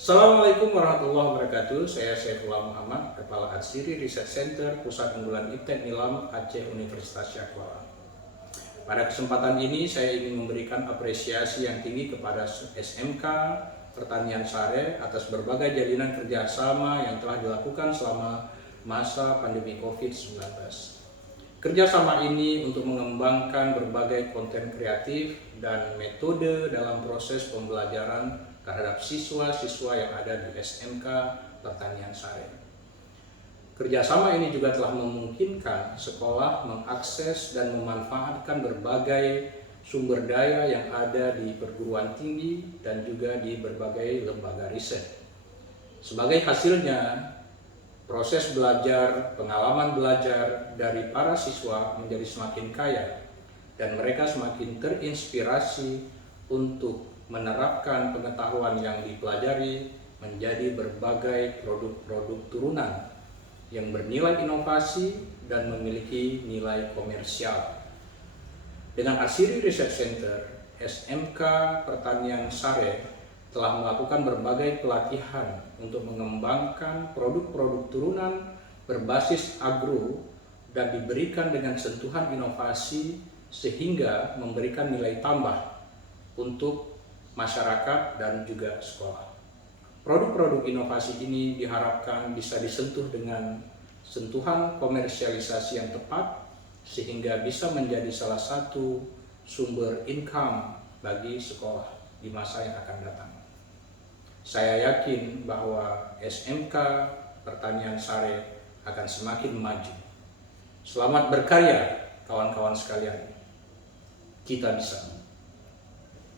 Assalamualaikum warahmatullahi wabarakatuh. Saya Saifullah Muhammad, Kepala Adsiri Research Center Pusat Unggulan Iptek Nilam Aceh Universitas Syakwala. Pada kesempatan ini saya ingin memberikan apresiasi yang tinggi kepada SMK Pertanian Sare atas berbagai jalinan kerjasama yang telah dilakukan selama masa pandemi COVID-19. Kerjasama ini untuk mengembangkan berbagai konten kreatif dan metode dalam proses pembelajaran terhadap siswa-siswa yang ada di SMK Pertanian Sare. Kerjasama ini juga telah memungkinkan sekolah mengakses dan memanfaatkan berbagai sumber daya yang ada di perguruan tinggi dan juga di berbagai lembaga riset. Sebagai hasilnya, proses belajar, pengalaman belajar dari para siswa menjadi semakin kaya dan mereka semakin terinspirasi untuk menerapkan pengetahuan yang dipelajari menjadi berbagai produk-produk turunan yang bernilai inovasi dan memiliki nilai komersial. Dengan Adsiri Research Center, SMK Pertanian Sare telah melakukan berbagai pelatihan untuk mengembangkan produk-produk turunan berbasis agro dan diberikan dengan sentuhan inovasi sehingga memberikan nilai tambah untuk masyarakat dan juga sekolah. Produk-produk inovasi ini diharapkan bisa disentuh dengan sentuhan komersialisasi yang tepat sehingga bisa menjadi salah satu sumber income bagi sekolah di masa yang akan datang. Saya yakin bahwa SMK Pertanian Sare akan semakin maju. Selamat berkarya kawan-kawan sekalian. Kita bisa.